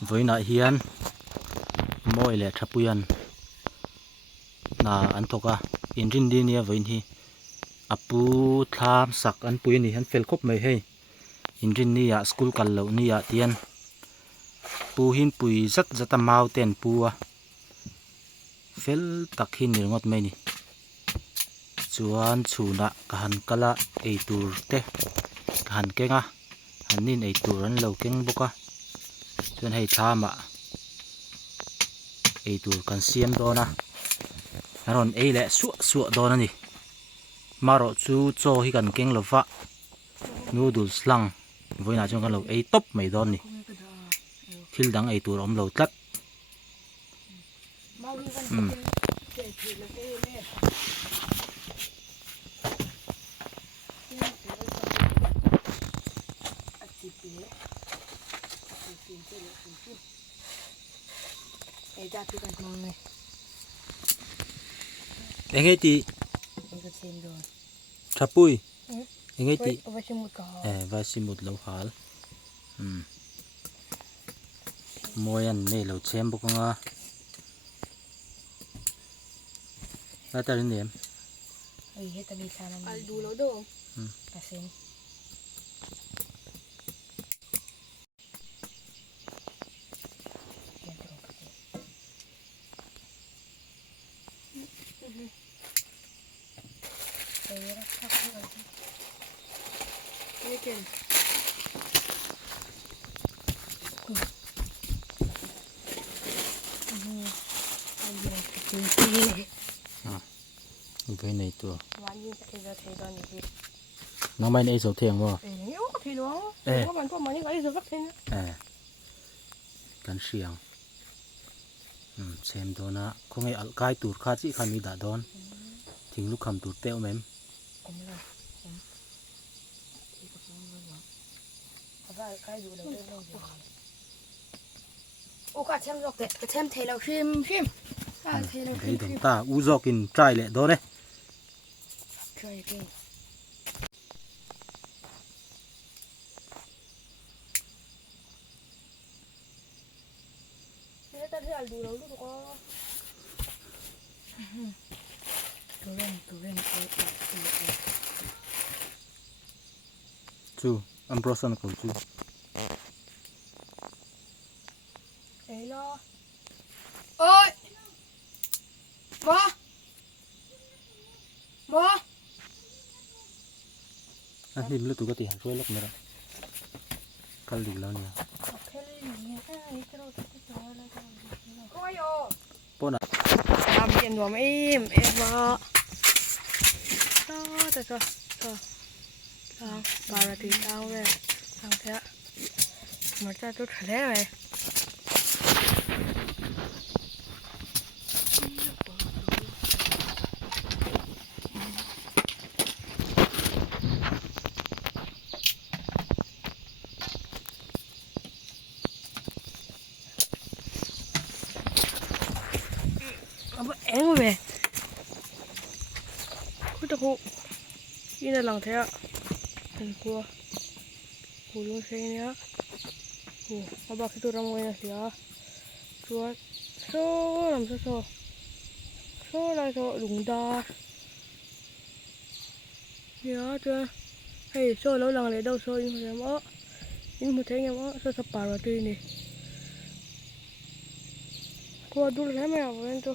với nãy hiền mỗi lệ tháp puyan na anh thok à engine đi nia với hi apu tham sak anh puyan ni hắn fel khop mai hay engine ni ya school kal lo ni ya tian pu hin pui zat zata mau ten pu à fel tak hin ni ngot mai ni chuan chuna kahan kala ei tur te kahan kenga hanin ei tur an lo keng boka chuan hei thama ei tur kan siam dona ron ei le su dona ni maro chu cho hi kan keng lova noodles lang voina chung kan lo ei top mai don ni thil dang ei tur om lo tlat anh ấy thì thapui anh ấy thì và xin một lẩu hả môi ăn này lẩu chém bốc nga đã ta đến điểm đủ lẩu đồ cái này tua nó may này sầu thiền vôกันเสียงเซมตัวนะคงไอ้อัลกายตูดข้าจิขามีด่าดอนทิ้งลูกคำตูดเต้าแม่มโอ้ก็เชมดอกเด็ดก็เชมเทเราชิมไอ้ดงตาอูจอกินใจแหละดอนเนี่ยใช่จริงเนี่ยตอนที่เราดูเราดูก็ตัวเร่งจูอันโปรสันเขาจูเฮ้ยล่ะโอ้ยบ่อันนี้มันตัวก็ตีหันช่วยล็อกไม่ได้คันหลีแล้วเนี่ยป้อนอ่ะทำเย็นหัวไม่บ่แต่ก็ปลาตีเต้าเลยทางแท้มันจะตุ้ดทะเลเลยเอ็งเว้ยคุณตะคุยี่ในหลังเท้าเป็นกลัวกูรู้ใช่เนี้ยกูเอาบักที่ตัวรำไว้นะเสียชัวโซ่ลำโซ่อะไรโซ่หลุงดาเดี๋ยวจ้ะให้โซ่แล้วหลังเลยเดาโซ่ยิงหัวยังอ่ะยิงหัวแทงยังอ่ะโซ่สปาร์วตีนี่กูดูแลไม่เอาเลยตัว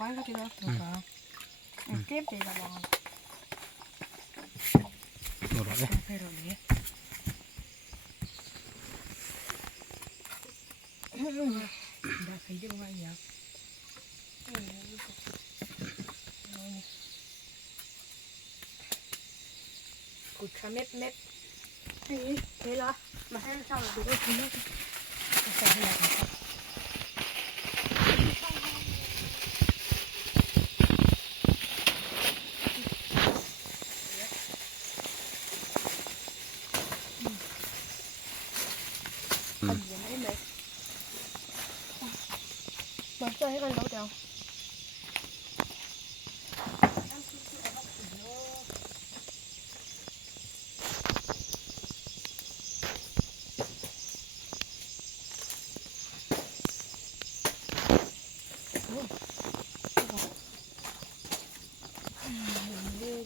บ้านก็ที่เราถูกต้องเก็บใจระวังหมดแล้วไปตรงนี้ได้ใครจะมาอย่างกูทำเม็ดเฮ้ยล่ะมาให้เราดูด้วยคุณด้วยใส่ให้เรา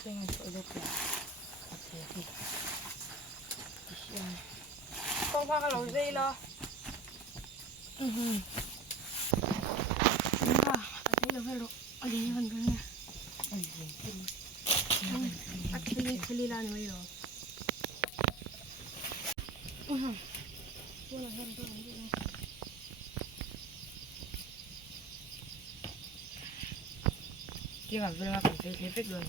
dengan produk ya. Oke. Con pha cái lẩu đây lo. Thấy được rồi. Ở đây vẫn vẫn nha. Actually là này rồi. Kia mà vừa còn thấy phết luôn.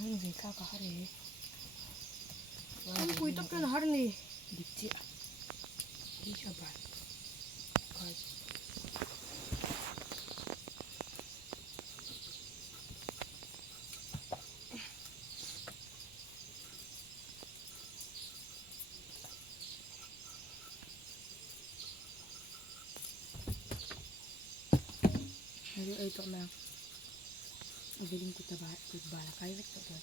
Ini kakak hari. Kamu kuit apa hari ni? Dicik. Di sabar. Kau. Jadi itu memang. Galing ko bala kayo ito doon.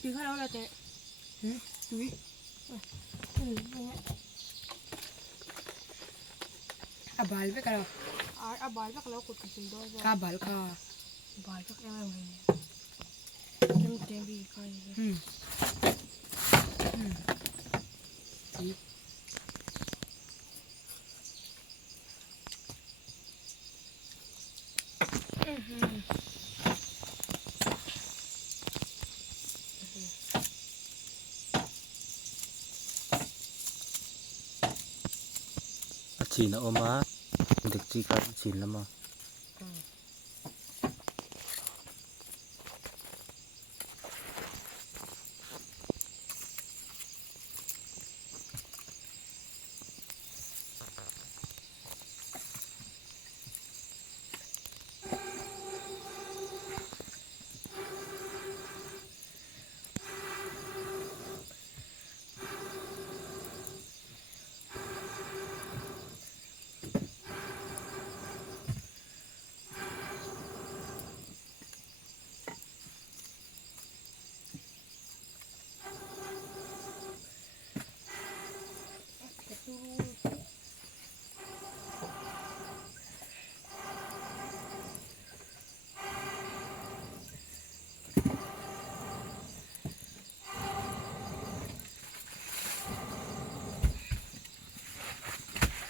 Đi khai đâu là thế? Đi. Abal pe kalau. Abal pe kalau kut kecil doang. Kabal ka. Abal pe yang mana? Tem tembi kan. Chỉ là ôm á được chỉ cả chỉ lắm mà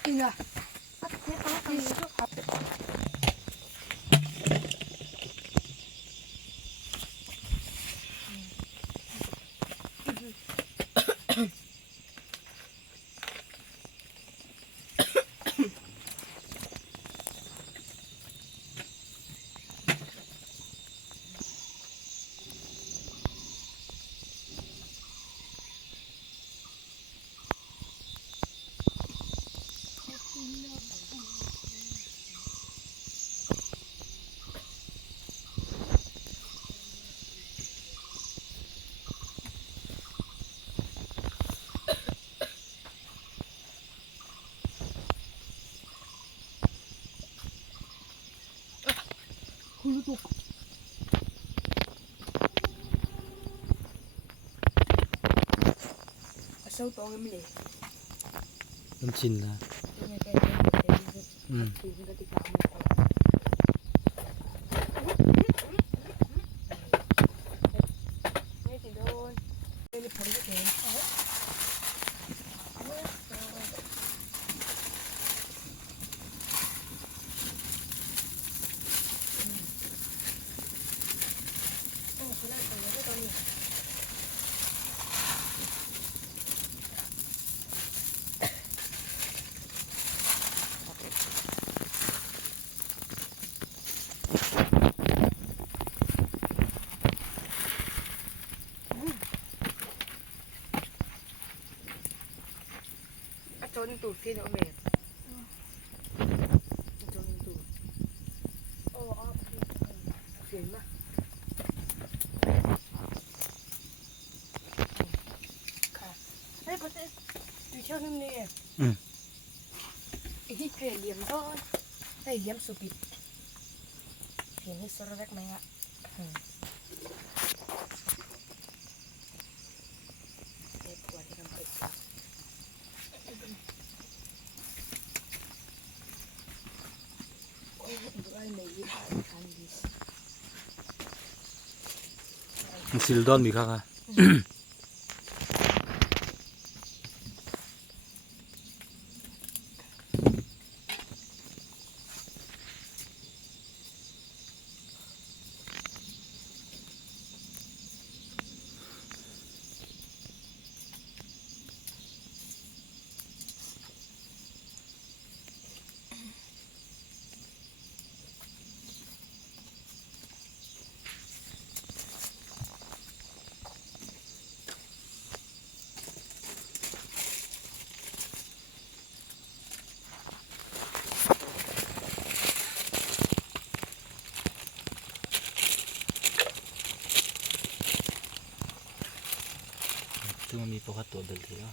Iya. Hulutuk. Asal tu orang Malay. Chin là นตูดฟินโอเมดโจนตูดโอ้อ๋อเสียงมากค่ะเฮ้ยก็จะดูเช่าน้ำเนี่ยไอ้ที่เพลเลียมก็ไอ้เลียมสุกิตเพลนี่สระแวกไหมอ่ะเด็กกว่าที่ทำเป็ดซิลดอนมีค่ะ ซึ่งมันมีปกติตัวเดินเถอะ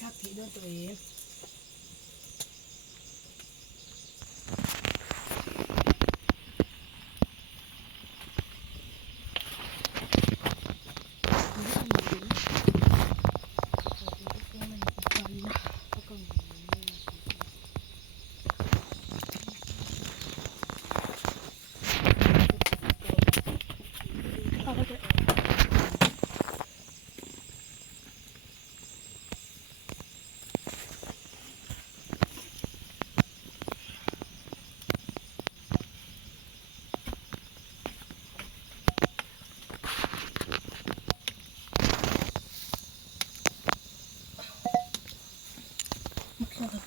ชักผีด้วยตัวเอง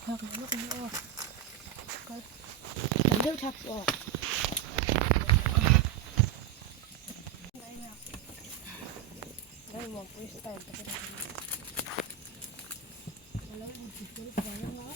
ชักแล้วก็ไม่ออกก็เลือกชักออกได้หมดฟรีสไตล์ไปได้แล้วมันจะฟรีสไตล์แล้ว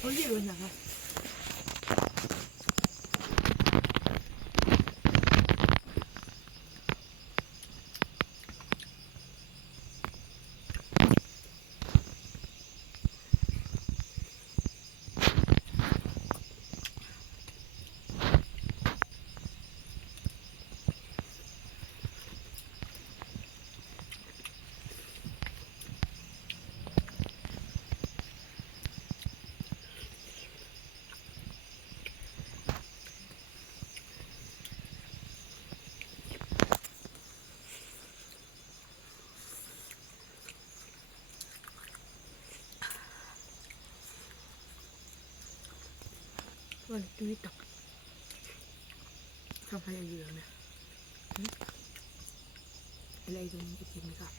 เขายืนนะคะ มันดูนี่ตัก ทำให้เยอะนะอะไรตรงนี้จะกินไหมครับ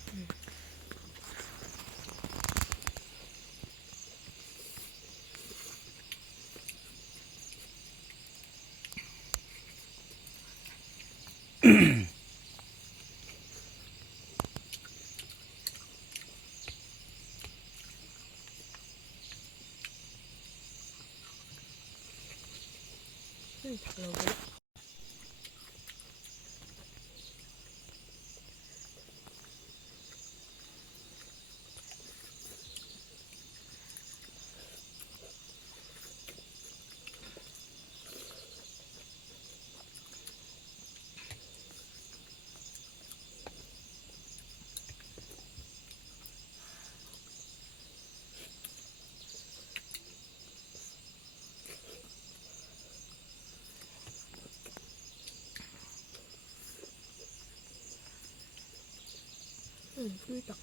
ตักเราไป คือตัก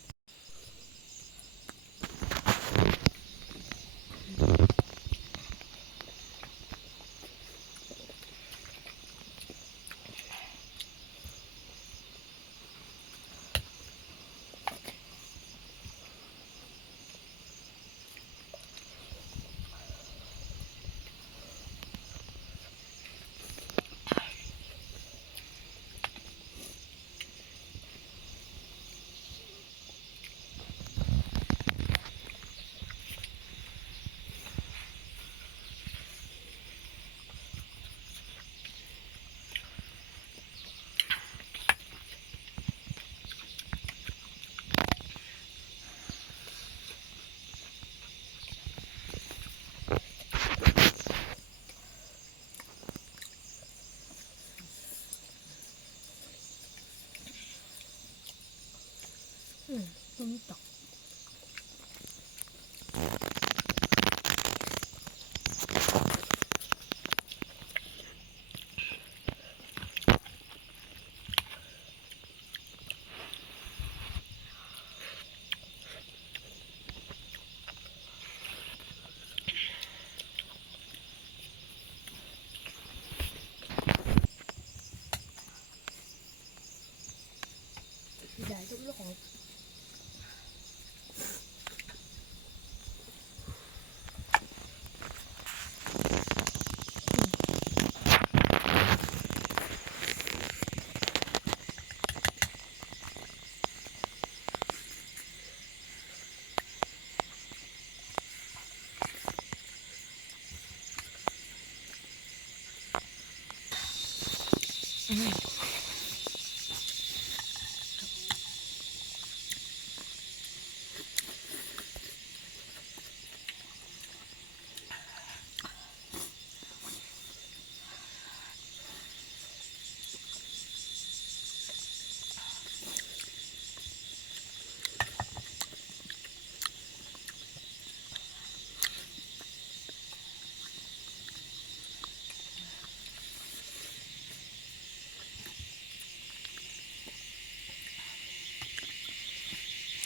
ตรงนี้ตักใหญ่ทุกเรื่องของ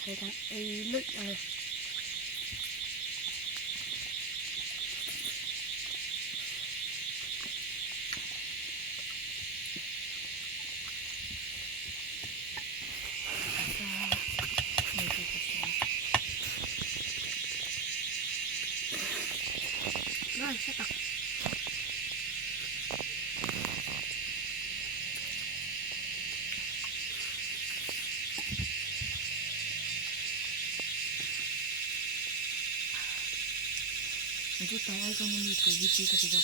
ใช้กันลึกอะไรได้ใช่ตักitu tahu kan ini posisi ketika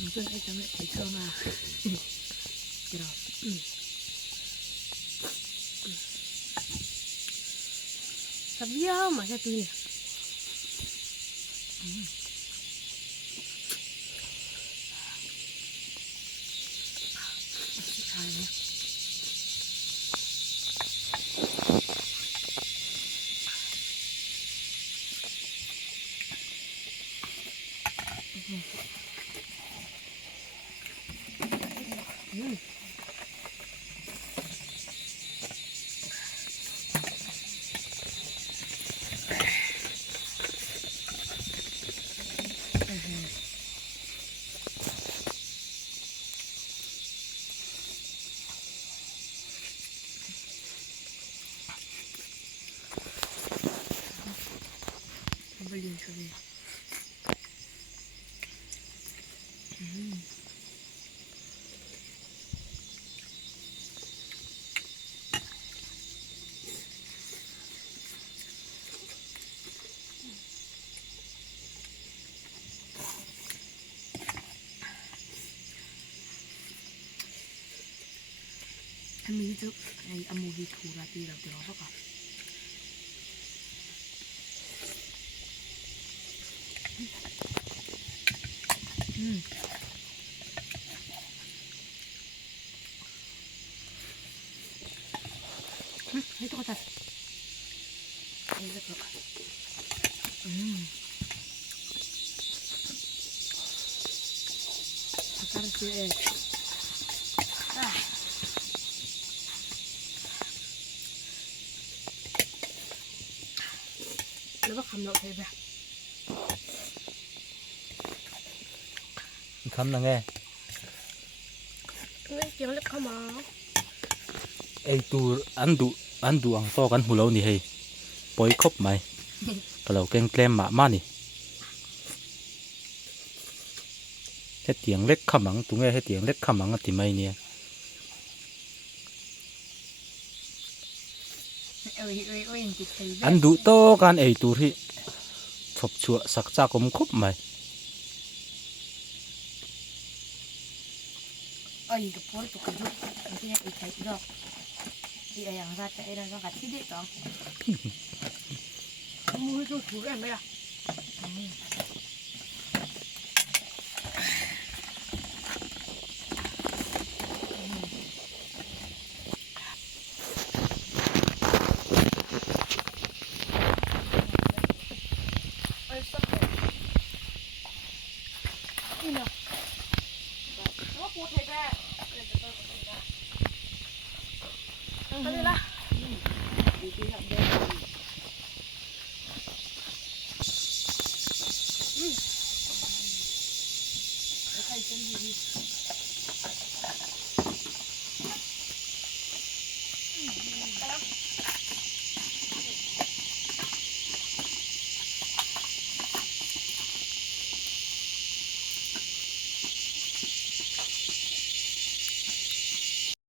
Mungkin saya sampai bisa lah. Gerak. Sabia masa tu ni. Sekali. Beli sekali. Kami itu ay amu gitu rati rati apa kah? Itu kota. Itu kota. Akar sih. Lepas kamu nak saya ber. คำนั่งไง Ni yang lep kamu. ไอตูอันดูอังโตกันหูเรานี่ให้ปล่อยครบไหมก็เราแกงแกล้มหมามานี่ให้เตียงเล็กขมังตรงไงให้เตียงเล็กขมังติไม่เนี่ย Oi, yang kita อันดูโตกันไอตูที่ทบชัวสักจากผมครบไหม Oi, kepor tu kejuk. Nanti yang ikai itu. Dia yang rata itu kan kat sini tu. Kamu itu suka merah. Kali lah.